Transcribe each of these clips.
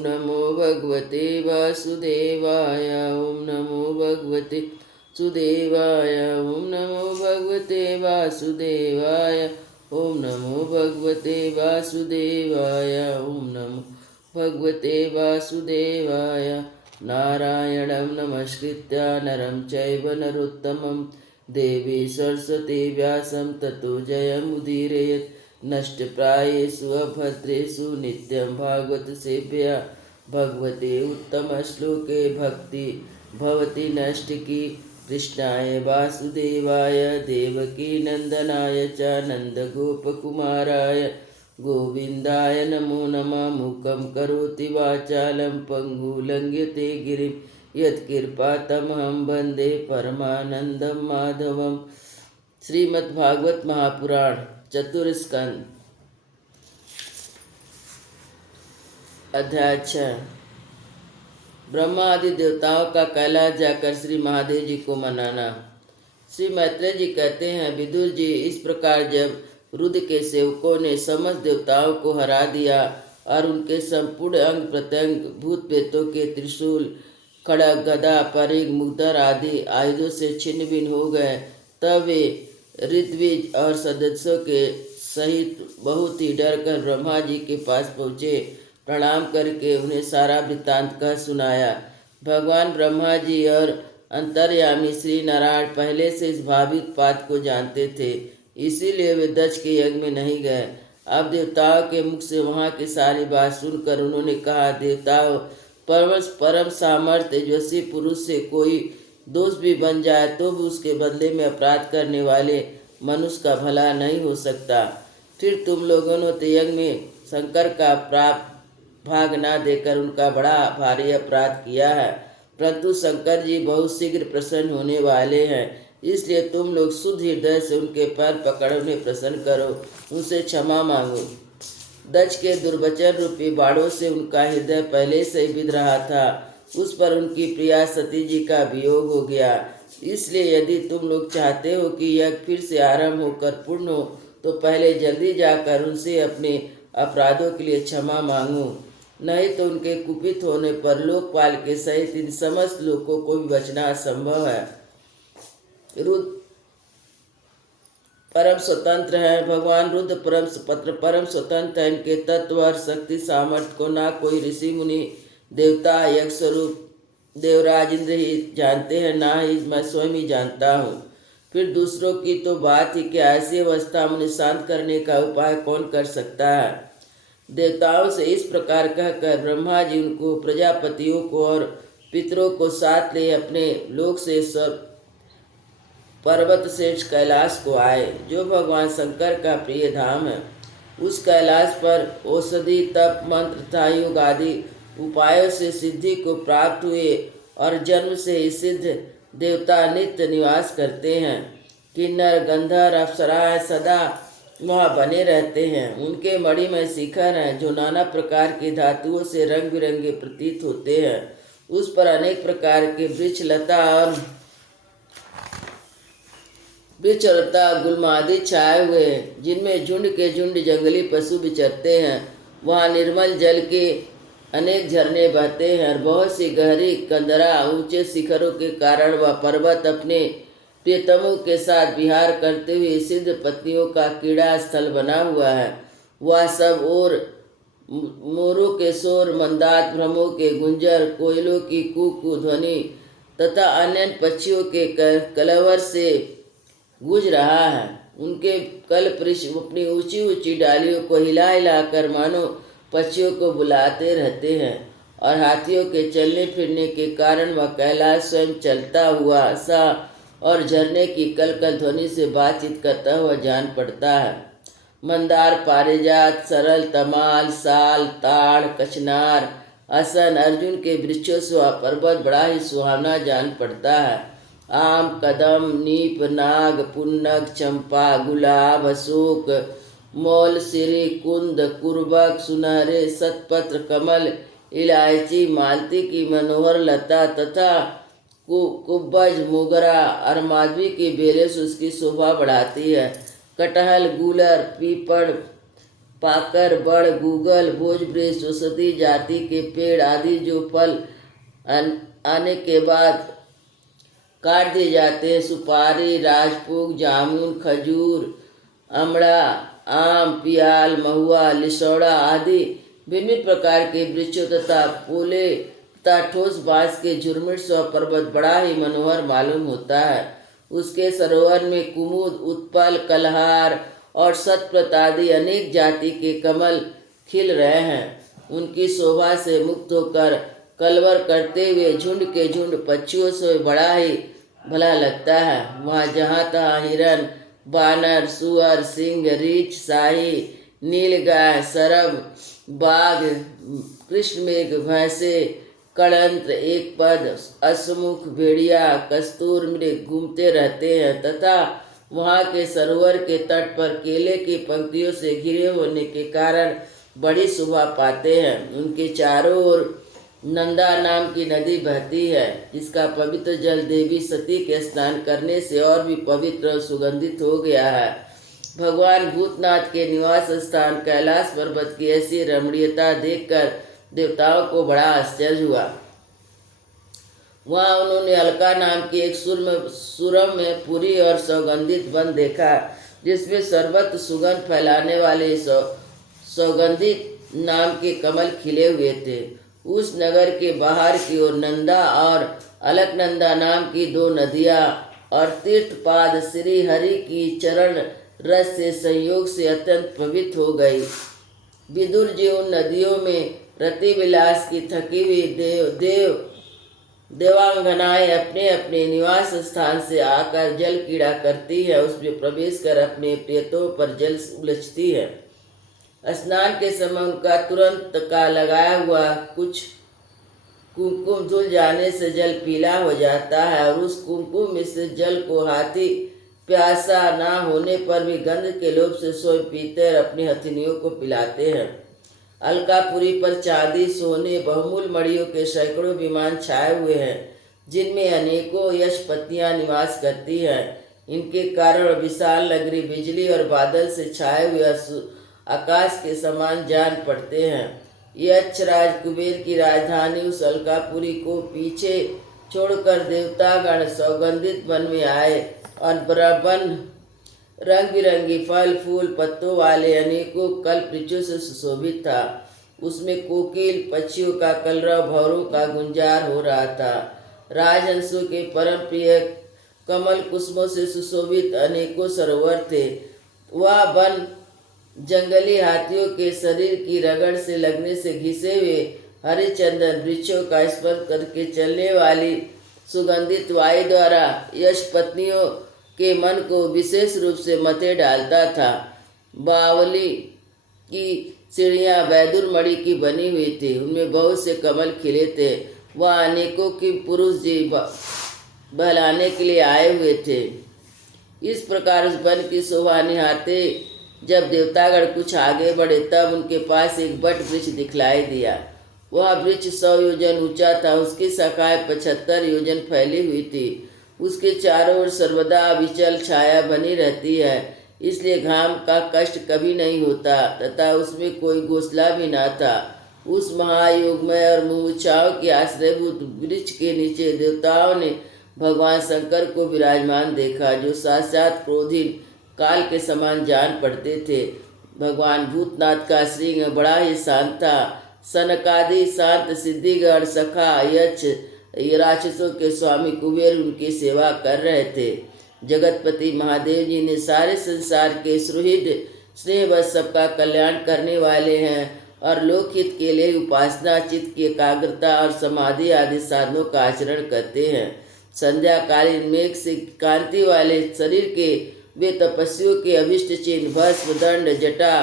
नमो भगवते वासुदेवाय। ओम नमो भगवते सुदेवाय। ओम नमो भगवते वासुदेवाय। ओम नमो भगवते वासुदेवाय। ओम नमो भगवते वासुदेवाय। नारायणं नमस्कृत्य नरं चैव नरोत्तमं देवी सरस्वती व्यासं ततो जयमुदीरयेत्। नष्टप्रायेषु अभद्रेषु नित्यं भागवत सेव्या। भगवते उत्तमश्लोके भक्ति भवति नष्टिकी। कृष्णाय वासुदेवाय देवकी नंदनाय च नन्दगोपकुमाराय गोविन्दाय नमो नमः। मूकं करोति वाचालं पङ्गुलङ्घ्यते गिरिं यत्कृपातमहं वन्दे परमानन्दं माधवम्। श्रीमद्भागवत महापुराण चतुर्स्कंद अध्याय 6। ब्रह्मा आदि देवताओं का कैलाश जाकर श्री महादेव जी को मनाना। श्री मैत्रेय जी कहते हैं, विदुर जी, इस प्रकार जब रुद्र के सेवकों ने समस्त देवताओं को हरा दिया और उनके संपूर्ण अंग प्रत्यंग भूत प्रेतों के त्रिशूल खड़ग गदा परिग मुद्दर आदि आयुधों से छिन्न भिन्न हो गए, तब वे ऋत्विज और सदस्यों के सहित बहुत ही डर कर ब्रह्मा जी के पास पहुँचे। प्रणाम करके उन्हें सारा वृत्तांत कह सुनाया। भगवान ब्रह्मा जी और अंतर्यामी श्री नारायण पहले से इस भावी उत्पात को जानते थे, इसीलिए वे दक्ष के यज्ञ में नहीं गए। अब देवताओं के मुख से वहाँ की सारी बात सुनकर उन्होंने कहा, देवताओं, परम सामर्थ्य तेजस्वी पुरुष से कोई दोष भी बन जाए तो भी उसके बदले में अपराध करने वाले मनुष्य का भला नहीं हो सकता। फिर तुम लोगों ने यज्ञ में शंकर का प्राप्त भाग ना देकर उनका बड़ा भारी अपराध किया है, परंतु शंकर जी बहुत शीघ्र प्रसन्न होने वाले हैं, इसलिए तुम लोग शुद्ध हृदय से उनके पैर पकड़ उन्हें प्रसन्न करो, उनसे क्षमा मांगो। दक्ष के दुर्वचन रूपी बाणों से उनका हृदय पहले से ही बिध रहा था, उस पर उनकी प्रिया सती जी का वियोग हो गया। इसलिए यदि तुम लोग चाहते हो कि यज्ञ फिर से आरंभ होकर पूर्ण हो, तो पहले जल्दी जाकर उनसे अपने अपराधों के लिए क्षमा मांगो, नहीं तो उनके कुपित होने पर लोकपाल के सहित इन समस्त लोगों को भी बचना असंभव है। रुद्र परम स्वतंत्र है, भगवान रुद्र परम स्वतंत्र है। इनके तत्व और शक्ति सामर्थ्य को ना कोई ऋषि मुनि देवता यज्ञ स्वरूप देवराज इंद्र ही जानते हैं, ना ही मैं स्वयं ही जानता हूँ। फिर दूसरों की तो बात ही क्या, ऐसी अवस्था में शांत करने का उपाय कौन कर सकता है। देवताओं से इस प्रकार कहकर ब्रह्मा जी उनको प्रजापतियों को और पितरों को साथ ले अपने लोक से सब पर्वत श्रेष्ठ कैलाश को आए, जो भगवान शंकर का प्रिय धाम है। उस कैलाश पर औषधि तप मंत्र तथा योग आदि उपायों से सिद्धि को प्राप्त हुए और जन्म से ही सिद्ध देवता नित्य निवास करते हैं। किन्नर गंधर्व अप्सराएं सदा वहाँ बने रहते हैं। उनके मणिमय शिखर हैं, जो नाना प्रकार की धातुओं से रंग बिरंगे प्रतीत होते हैं। उस पर अनेक प्रकार के वृक्ष लता गुल्म आदि छाए हुए हैं, जिनमें झुंड के झुंड जंगली पशु विचरते हैं। वहाँ निर्मल जल के अनेक झरने बहते हैं और बहुत सी गहरी कंदरा ऊंचे शिखरों के कारण वह पर्वत अपने प्रियतमों के साथ विहार करते हुए सिद्ध पत्नियों का क्रीड़ा स्थल बना हुआ है। वह सब और मोरों के शोर, मंदात भ्रमों के गुंजर, कोयलों की कू ध्वनि तथा अन्य पक्षियों के कलवर से गूंज रहा है। उनके कल्पवृक्ष अपनी ऊंची ऊंची डालियों को हिला हिला कर मानो पक्षियों को बुलाते रहते हैं, और हाथियों के चलने फिरने के कारण वह कैलाश स्वयं चलता हुआ सा और झरने की कलकल ध्वनि से बातचीत करता हुआ जान पड़ता है। मंदार, पारिजात, सरल, तमाल, साल, ताड़, कचनार, असन, अर्जुन के वृक्षों से वह पर्वत बड़ा ही सुहावना जान पड़ता है। आम, कदम, नीप, नाग, पुन्नक, चंपा, गुलाब, अशोक, मौल, सिरी, कुंद, कुर्बक, सुनहरे, सतपत्र, कमल, इलायची, मालती की मनोहर लता तथा कुब्बज, मोगरा और माधवी की बेलें से उसकी शोभा बढ़ाती है। कटहल, गूलर, पीपड़, पाकर, बड़, गूगल, भोजवृक्ष, औषधि जाति के पेड़ आदि जो फल आने के बाद काट दिए जाते हैं, सुपारी, राजपूत, जामुन, खजूर, अमड़ा, आम, पियाल, महुआ, लिसौड़ा आदि विभिन्न प्रकार के वृक्षों तथा पोले तथा ठोस बांस के झुरमुट सा पर्वत बड़ा ही मनोहर मालूम होता है। उसके सरोवर में कुमुद, उत्पल, कलहार और शतप्रत आदि अनेक जाति के कमल खिल रहे हैं। उनकी शोभा से मुक्त होकर कलवर करते हुए झुंड के झुंड पक्षियों से बड़ा ही भला लगता है। वहाँ जहाँ तहाँ हिरन, बानर, सुअर, सिंह, रीछ, शाही, नीलगाय, सरब, बाघ, कृष्णमेघ, भैंसे, कड़ंत्र, एक पद, अश्वमुख, भेड़िया, कस्तूर मृग घूमते रहते हैं तथा वहाँ के सरोवर के तट पर केले की पंक्तियों से घिरे होने के कारण बड़ी शोभा पाते हैं। उनके चारों ओर नंदा नाम की नदी बहती है, जिसका पवित्र जल देवी सती के स्नान करने से और भी पवित्र और सुगंधित हो गया है। भगवान भूतनाथ के निवास स्थान कैलाश पर्वत की ऐसी रमणीयता देखकर देवताओं को बड़ा आश्चर्य हुआ। वहाँ उन्होंने अलका नाम की एक सुरम्य पुरी और सौगंधित वन देखा, जिसमें सर्वत्र सुगंध फैलाने वाले सौगंधित नाम के कमल खिले हुए थे। उस नगर के बाहर की ओर नंदा और अलकनंदा नाम की दो नदियाँ और तीर्थपाद श्री हरि की चरण रस से संयोग से अत्यंत पवित्र हो गई। विदुर जी उन नदियों में रति विलास की थकी हुई देवांगनाएं अपने अपने निवास स्थान से आकर जल क्रीड़ा करती है, उसमें प्रवेश कर अपने प्रियतों पर जल उलझती है। स्नान के समय उनका तुरंत का लगाया हुआ कुछ कुमकुम धुल जाने से जल पीला हो जाता है और उस कुमकुम में से जल को हाथी प्यासा ना होने पर भी गंध के लोभ से स्वयं पीते और अपनी हथिनियों को पिलाते हैं। अलकापुरी पर चांदी, सोने, बहुमूल्य मणियों के सैकड़ों विमान छाए हुए हैं, जिनमें अनेकों यशपत्नियां निवास करती हैं। इनके कारण विशाल नगरी बिजली और बादल से छाए हुए आकाश के समान जान पड़ते हैं। यक्षराज कुबेर की राजधानी उस अलकापुरी को पीछे छोड़कर देवतागण सौगंधित वन में आए और वन रंग बिरंगी फल फूल पत्तों वाले अनेकों कल्प वृक्षों से सुशोभित था। उसमें कोकिल पक्षियों का कलरव, भौरों का गुंजार हो रहा था। राजहंसों के परम प्रिय कमल कुसुमों से सुशोभित अनेकों सरोवर थे। वह वन जंगली हाथियों के शरीर की रगड़ से लगने से घिसे हुए हरिचंदन वृक्षों का स्पर्श करके चलने वाली सुगंधित वायु द्वारा यश पत्नियों के मन को विशेष रूप से मथे डालता था। बावली की सीढ़ियाँ बैदुर मणि की बनी हुई थी, उनमें बहुत से कमल खिले थे। वह अनेकों की पुरुष जी बहलाने के लिए आए हुए थे। इस प्रकार उस वन की शोभा निहारते जब देवतागण कुछ आगे बढ़े, तब उनके पास एक बट वृक्ष दिखलाई दिया। वह वृक्ष 100 योजन ऊंचा था, उसकी शाखाएं 75 योजन फैली हुई थी। उसके चारों ओर सर्वदा विचल छाया बनी रहती है, इसलिए घाम का कष्ट कभी नहीं होता तथा उसमें कोई घोंसला भी ना था। उस महायोगमय और मुमुक्षाओं के आश्रयभूत वृक्ष के नीचे देवताओं ने भगवान शंकर को विराजमान देखा, जो साक्षात क्रोधित काल के समान जान पड़ते थे। भगवान भूतनाथ का श्रृंग बड़ा ही शांत था। सनकादि शांत सिद्धिगढ़ सखा यक्ष राक्षसों के स्वामी कुबेर उनकी सेवा कर रहे थे। जगतपति महादेव जी ने सारे संसार के सुहृद स्नेहवश सबका कल्याण करने वाले हैं और लोकहित के लिए उपासना, चित्त की एकाग्रता और समाधि आदि साधनों का आचरण करते हैं। संध्याकालीन मेघ से कांति वाले शरीर के वे तपस्वियों के अभिष्ट चिन्ह भस्म, दंड, जटा,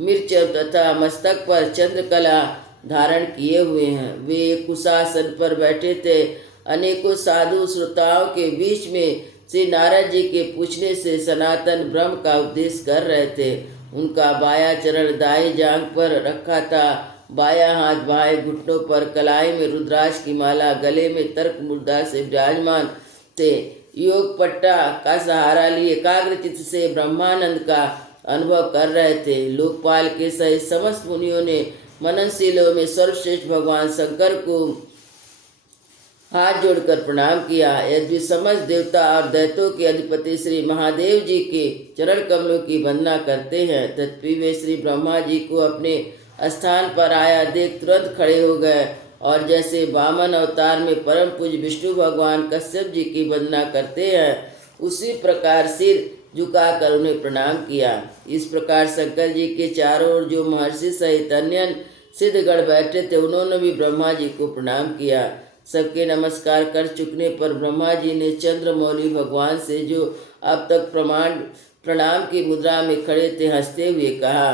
मिर्च तथा मस्तक पर चंद्रकला धारण किए हुए हैं। वे एक कुशासन पर बैठे थे। अनेकों साधु श्रोताओं के बीच में श्री नारद जी के पूछने से सनातन ब्रह्म का उपदेश कर रहे थे। उनका बाया चरण दाई जांघ पर रखा था, बाया हाथ बाएं घुटनों पर, कलाई में रुद्राक्ष की माला, गले में तर्क मुद्रा से विराजमान थे। योग पट्टा का सहारा लिए एकाग्र चित्त से ब्रह्मानंद का अनुभव कर रहे थे। लोकपाल के सहित समस्त मुनियों ने मननशीलों में सर्वश्रेष्ठ भगवान शंकर को हाथ जोड़कर प्रणाम किया। यद्य समस्त देवता और दैत्यों के अधिपति श्री महादेव जी के चरण कमलों की वंदना करते हैं, तथापि वे श्री ब्रह्मा जी को अपने स्थान पर आया देख तुरंत खड़े हो गए और जैसे वामन अवतार में परम पूज्य विष्णु भगवान कश्यप जी की वंदना करते हैं, उसी प्रकार सिर झुकाकर उन्हें प्रणाम किया। इस प्रकार शंकर जी के चारों ओर जो महर्षि सहित अन्य सिद्धगण बैठे थे, उन्होंने भी ब्रह्मा जी को प्रणाम किया। सबके नमस्कार कर चुकने पर ब्रह्मा जी ने चंद्रमौली भगवान से, जो अब तक प्रणाम की मुद्रा में खड़े थे, हंसते हुए कहा।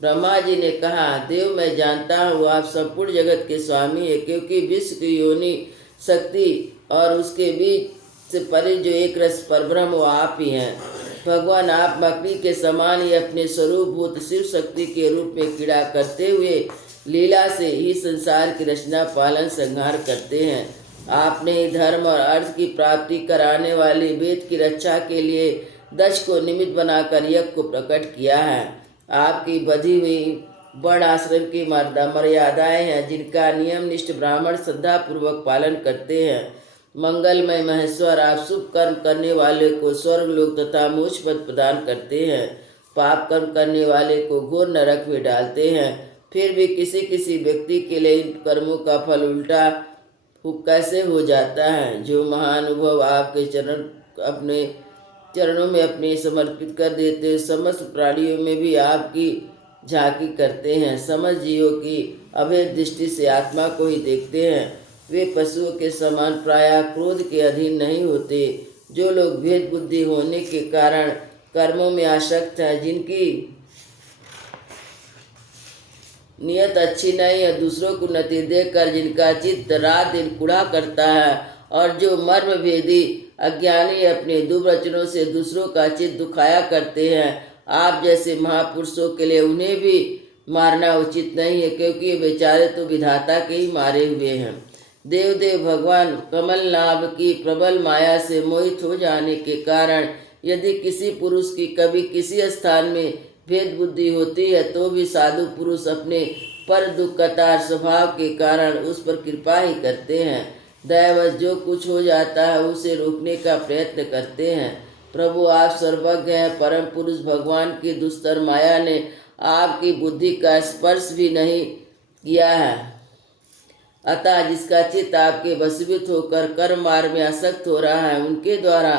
ब्रह्मा जी ने कहा, देव मैं जानता हूँ आप संपूर्ण जगत के स्वामी है, क्योंकि विश्व की योनि शक्ति और उसके बीच से परे जो एक रस परब्रह्म वो आप ही हैं। भगवान आप मकड़ी के समान ही अपने स्वरूपभूत शिव शक्ति के रूप में क्रीड़ा करते हुए लीला से ही संसार की रचना पालन संहार करते हैं। आपने ही धर्म और अर्थ की प्राप्ति कराने वाली वेद की रक्षा के लिए दक्ष को निमित्त बनाकर यज्ञ को प्रकट किया है। आपकी बधी हुई वर्ण आश्रम की मर्यादाएं हैं, जिनका नियमनिष्ठ ब्राह्मण श्रद्धापूर्वक पालन करते हैं। मंगलमय महेश्वर आप शुभ कर्म करने वाले को स्वर्ग लोक तथा मोक्ष पद प्रदान करते हैं, पाप कर्म करने वाले को घोर नरक में डालते हैं। फिर भी किसी किसी व्यक्ति के लिए इन कर्मों का फल उल्टा कैसे हो जाता है। जो महानुभव आपके अपने चरणों में अपने समर्पित कर देते हैं, समस्त प्राणियों में भी आपकी झांकी करते हैं, समस्त जीवों की अभेद दृष्टि से आत्मा को ही देखते हैं। वे पशुओं के समान प्रायः क्रोध के अधीन नहीं होते। जो लोग भेद बुद्धि होने के कारण कर्मों में आसक्त है, जिनकी नियत अच्छी नहीं है, दूसरों को उन्नति देकर जिनका चित्त रात दिन कूड़ा करता है, और जो मर्म भेदी अज्ञानी अपने दुर्वचनों से दूसरों का चित्त दुखाया करते हैं, आप जैसे महापुरुषों के लिए उन्हें भी मारना उचित नहीं है, क्योंकि ये बेचारे तो विधाता के ही मारे हुए हैं। देवदेव भगवान कमल नाभ की प्रबल माया से मोहित हो जाने के कारण यदि किसी पुरुष की कभी किसी स्थान में भेद बुद्धि होती है, तो भी साधु पुरुष अपने पर दुखतार स्वभाव के कारण उस पर कृपा ही करते हैं। दयावश जो कुछ हो जाता है उसे रोकने का प्रयत्न करते हैं। प्रभु आप सर्वज्ञ हैं। परम पुरुष भगवान की दुस्तर माया ने आपकी बुद्धि का स्पर्श भी नहीं किया है, अतः जिसका चित्त आपके वशीभूत होकर कर्म मार्ग में आसक्त हो रहा है, उनके द्वारा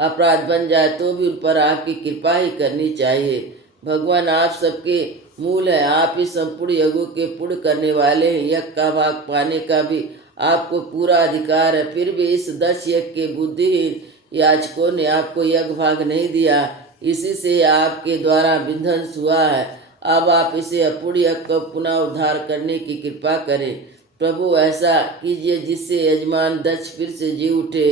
अपराध बन जाए तो भी उन पर आपकी कृपा ही करनी चाहिए। भगवान आप सबके मूल है, आप ही संपूर्ण यज्ञों के पूर्ण करने वाले हैं। यज्ञ का भाग पाने का भी आपको पूरा अधिकार है, फिर भी इस दक्ष यज्ञ के बुद्धिहीन याचकों ने आपको यज्ञ भाग नहीं दिया, इसी से आपके द्वारा विध्वंस हुआ है। अब आप इसे अपूर्ण यज्ञ को पुनः उद्धार करने की कृपा करें। प्रभु ऐसा कीजिए जिससे यजमान दक्ष फिर से जी उठे,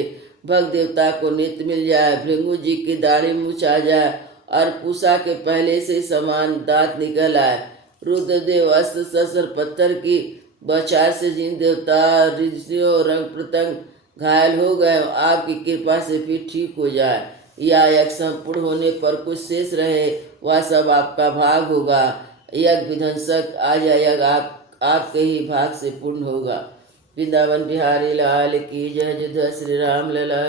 भक्त देवता को नित्य मिल जाए, भृंगु जी की दाढ़ी मूछ आ जाए और पूषा के पहले से समान दांत निकल आए। रुद्रदेव अस्त्र शस्त्र पत्थर की बौछार से जिन देवता ऋषियों रंग प्रतंग घायल हो गए, आपकी कृपा से फिर ठीक हो जाए, या यज्ञ संपूर्ण होने पर कुछ शेष रहे, वह सब आपका भाग होगा। यज्ञ विध्वंसक आज यज्ञ आपके ही भाग से पूर्ण होगा। वृंदावन बिहारी लाल की जय। जय श्री राम लला।